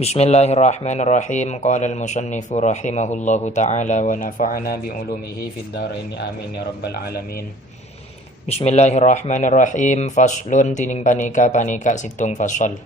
Bismillahirrahmanirrahim. Qala al-musannifu rahimahullahu ta'ala wa nafa'ana bi'ulumihi fid dharaini amin ya rabbal alamin. Bismillahirrahmanirrahim. Faslun tining panika situng fasal.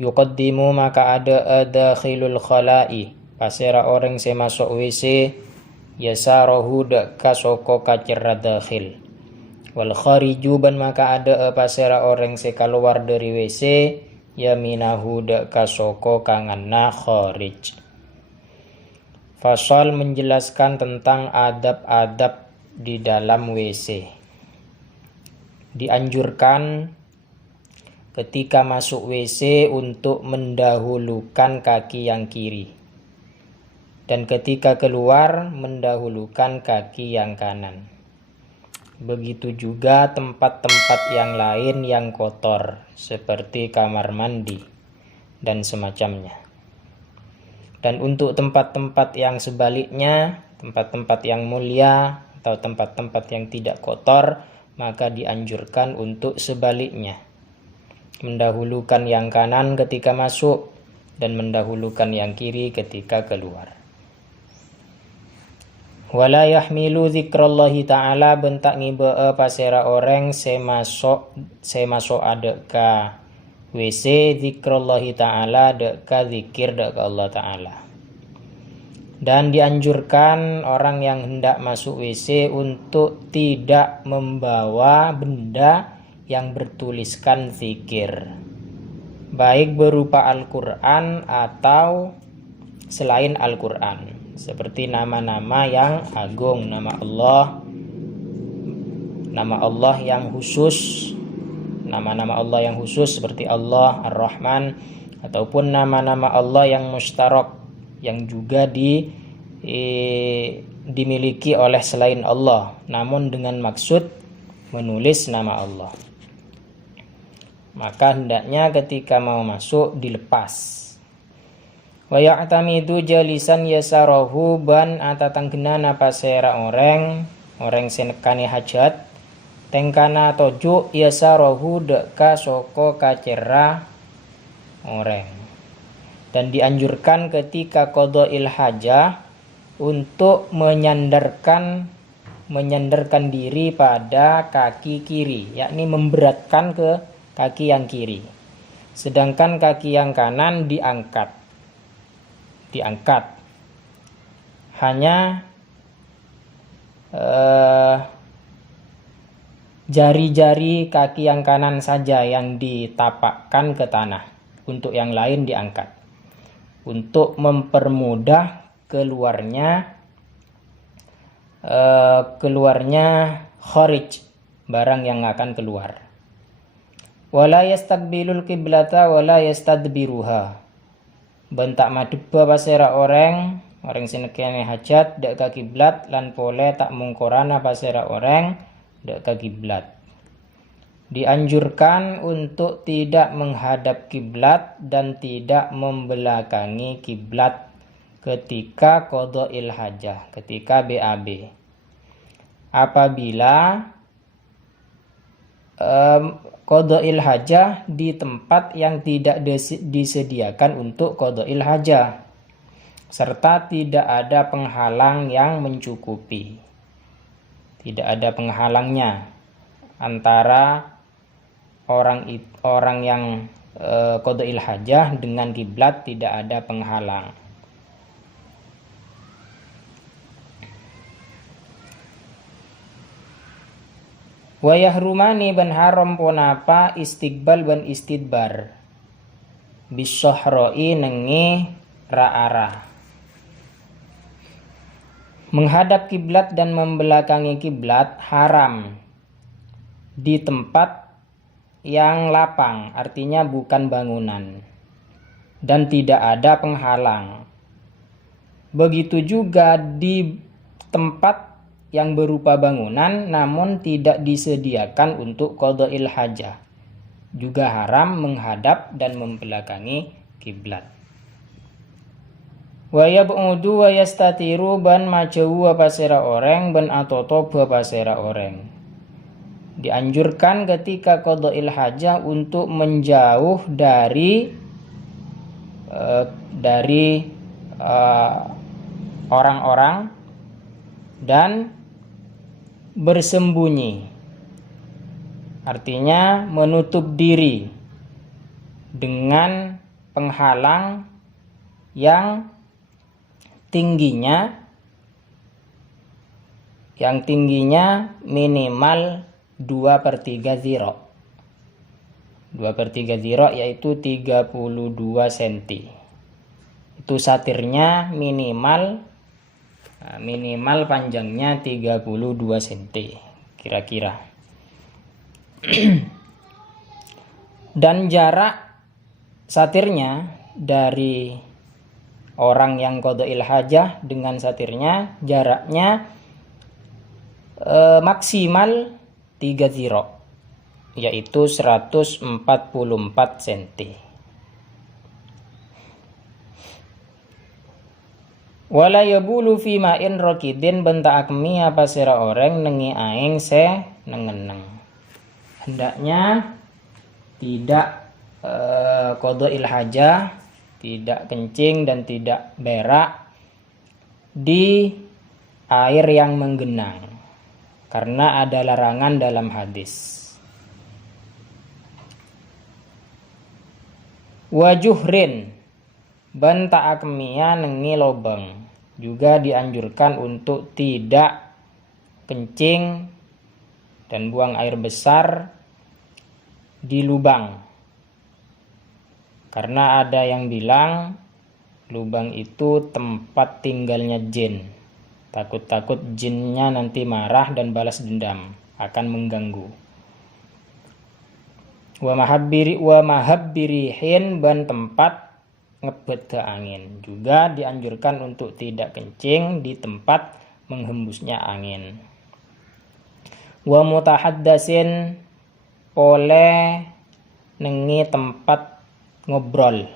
Yuqaddimu maka ada dakhilul khala'i pasera orang se masuk WC yasarahu deka soko kacir dakhil. Wal khariju ban maka ada pasera orang se keluar dari WC yaminahu deka soko kanganna kharij. Fasal menjelaskan tentang adab-adab di dalam WC. Dianjurkan ketika masuk WC untuk mendahulukan kaki yang kiri, dan ketika keluar mendahulukan kaki yang kanan. Begitu juga tempat-tempat yang lain yang kotor seperti kamar mandi dan semacamnya. Dan untuk tempat-tempat yang sebaliknya, tempat-tempat yang mulia atau tempat-tempat yang tidak kotor, maka dianjurkan untuk sebaliknya. Mendahulukan yang kanan ketika masuk dan mendahulukan yang kiri ketika keluar. Wala yahmilu zikrallahi ta'ala bentak ngibe pasera orang se masuk adeka WC zikrallahi ta'ala deka zikir deka Allah ta'ala. Dan dianjurkan orang yang hendak masuk WC untuk tidak membawa benda yang bertuliskan zikir, baik berupa Al-Quran atau selain Al-Quran, seperti nama-nama yang agung, nama Allah yang khusus, nama-nama Allah yang khusus seperti Allah Ar-Rahman, ataupun nama-nama Allah yang mustarak yang juga dimiliki oleh selain Allah, namun dengan maksud menulis nama Allah. Maka hendaknya ketika mau masuk dilepas. Wa ya'tamidu jalisan yasarahu ban atatanggenana pasera orang senekane hajat tengkana toju yasarahu deka soko kacera orang. Dan dianjurkan ketika qada'il hajah untuk menyandarkan diri pada kaki kiri, yakni memberatkan ke kaki yang kiri, sedangkan kaki yang kanan diangkat. Hanya jari-jari kaki yang kanan saja yang ditapakkan ke tanah, untuk yang lain diangkat, untuk mempermudah keluarnya kharij, barang yang akan keluar. Wala yastaqbilul qiblata wala yastadbiruha. Bentak madhep pasera orang sinekane hajat dek ka kiblat lan pole tak mungkorana pasera orang dek ka kiblat. Dianjurkan untuk tidak menghadap kiblat dan tidak membelakangi kiblat ketika qada'il hajah, ketika BAB. Apabila qada'il hajah di tempat yang tidak disediakan untuk qada'il hajah, serta tidak ada penghalang yang mencukupi. Tidak ada penghalangnya antara orang yang qada'il hajah dengan kiblat, tidak ada penghalang. Wa yahrumani ban haram ponapa istiqbal ban istidbar bisyahra'i nengi ra'ara. Menghadap kiblat dan membelakangi kiblat haram di tempat yang lapang, artinya bukan bangunan, dan tidak ada penghalang. Begitu juga di tempat yang berupa bangunan namun tidak disediakan untuk qada'il hajah, juga haram menghadap dan membelakangi kiblat. Wa yab'udu wa yastatiru ban majau pasera orang ban atoto pasera orang. Dianjurkan ketika qada'il hajah untuk menjauh dari dari orang-orang dan bersembunyi. Artinya menutup diri dengan penghalang yang tingginya minimal 2/3 ziro. 2/3 ziro yaitu 32 cm. Itu satirnya minimal panjangnya 32 cm kira-kira. Dan jarak satirnya dari orang yang qada'il hajah dengan satirnya jaraknya maksimal 3 ziro, yaitu 144 cm. Wala yabulu fi ma'in rokidin benta akmi apa sira orang nengi aing se nengeneng. Hendaknya tidak qada'il hajah, tidak kencing dan tidak berak di air yang menggenang, karena ada larangan dalam hadis. Wajuhrin banta akmiya nengi lobang, juga dianjurkan untuk tidak kencing dan buang air besar di lubang, karena ada yang bilang lubang itu tempat tinggalnya jin. Takut-takut jinnya nanti marah dan balas dendam, akan mengganggu. Wa mahabbirihin ban tempat ngebet ke angin, juga dianjurkan untuk tidak kencing di tempat menghembusnya angin. Wa mutahaddasin oleh nengi tempat ngobrol,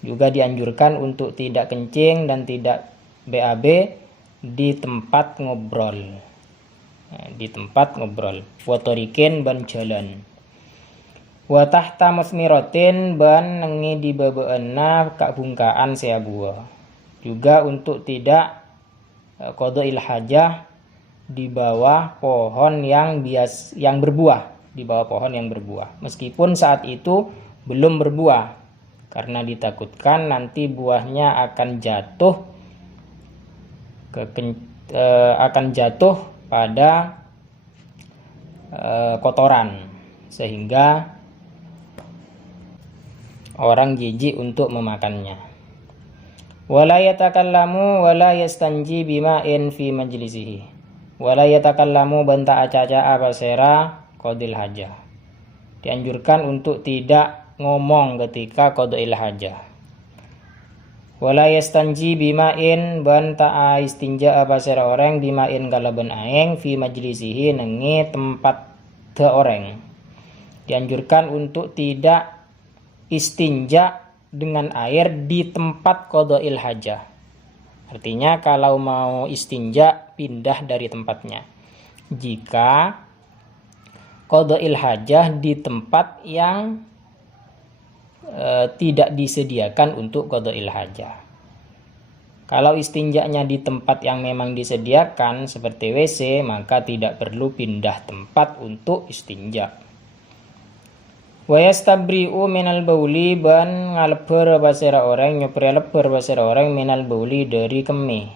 juga dianjurkan untuk tidak kencing dan tidak BAB di tempat ngobrol. Watorikin ban jalan. Wa tahta musmiratin ban nengi di babeena kabungkaan seabua, juga untuk tidak qada'il hajah di bawah pohon yang berbuah, meskipun saat itu belum berbuah, karena ditakutkan nanti buahnya akan jatuh pada kotoran, sehingga orang jijik untuk memakannya. Wala yatakallamu wala yastanji bima'in fi majlisihi. Wala yatakallamu banta acaca abasera qadil hajah. Dianjurkan untuk tidak ngomong ketika qadil hajah. Wala yastanji bima'in banta istinja abasera orang bima'in kalaban aeng fi majlisihi nengi tempat de orang. Dianjurkan untuk tidak istinja dengan air di tempat qada'il hajah. Artinya kalau mau istinja pindah dari tempatnya. Jika qada'il hajah di tempat yang tidak disediakan untuk qada'il hajah. Kalau istinjanya di tempat yang memang disediakan seperti WC, maka tidak perlu pindah tempat untuk istinja. Wa yastabri'u minal bauli ban ngaleber basera orang, nyopre leber basera orang minal bauli dari kemih.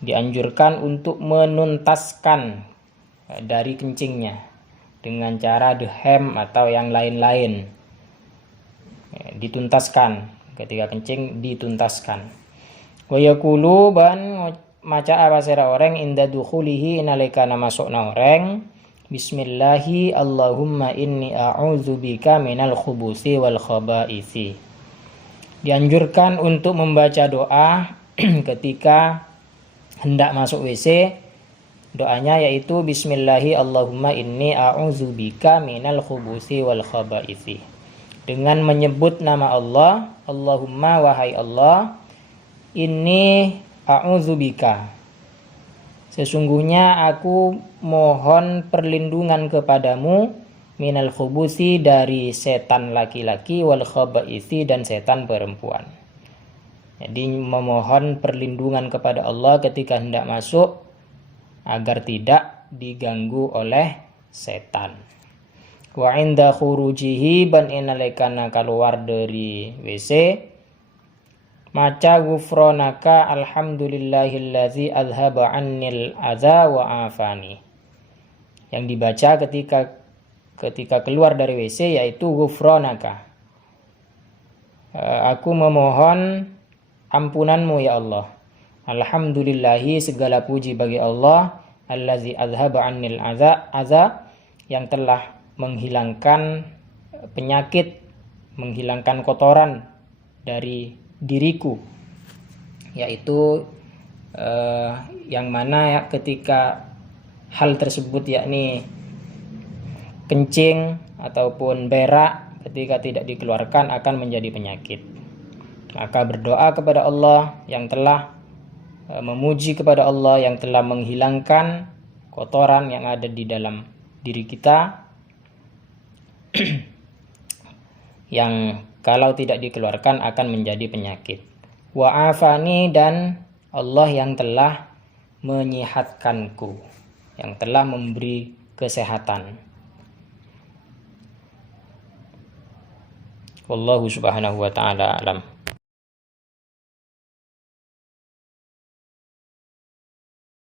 Dianjurkan untuk menuntaskan dari kencingnya dengan cara dehem atau yang lain-lain. Dituntaskan, ketika kencing dituntaskan. Wa yaqulu ban maca basera orang inda dukhulihi inalika masukna orang, Bismillahi Allahumma inni a'udzubika minal khubuthi wal khabaithi. Dianjurkan untuk membaca doa ketika hendak masuk WC. Doanya yaitu Bismillahi Allahumma inni a'udzubika minal khubuthi wal khabaithi. Dengan menyebut nama Allah, Allahumma wahai Allah, inni a'udzubika, sesungguhnya aku mohon perlindungan kepadamu minal khubuthi dari setan laki-laki wal khabaithi dan setan perempuan. Jadi memohon perlindungan kepada Allah ketika hendak masuk agar tidak diganggu oleh setan. Wa inda khurujihi ban inalikana keluar dari WC maca ghufranaka alhamdulillahillazi adhaba annil adza wa afani. Yang dibaca ketika keluar dari WC yaitu ghufranaka. Aku memohon ampunanmu ya Allah. Alhamdulillahi segala puji bagi Allah allazi adhaba annil adza yang telah menghilangkan penyakit, menghilangkan kotoran dari diriku, yaitu yang mana ya ketika hal tersebut yakni kencing ataupun berak ketika tidak dikeluarkan akan menjadi penyakit. Maka berdoa kepada Allah yang telah memuji kepada Allah yang telah menghilangkan kotoran yang ada di dalam diri kita yang kalau tidak dikeluarkan akan menjadi penyakit. Wa afani dan Allah yang telah menyehatkanku, yang telah memberi kesehatan. Wallahu subhanahu wa ta'ala alam.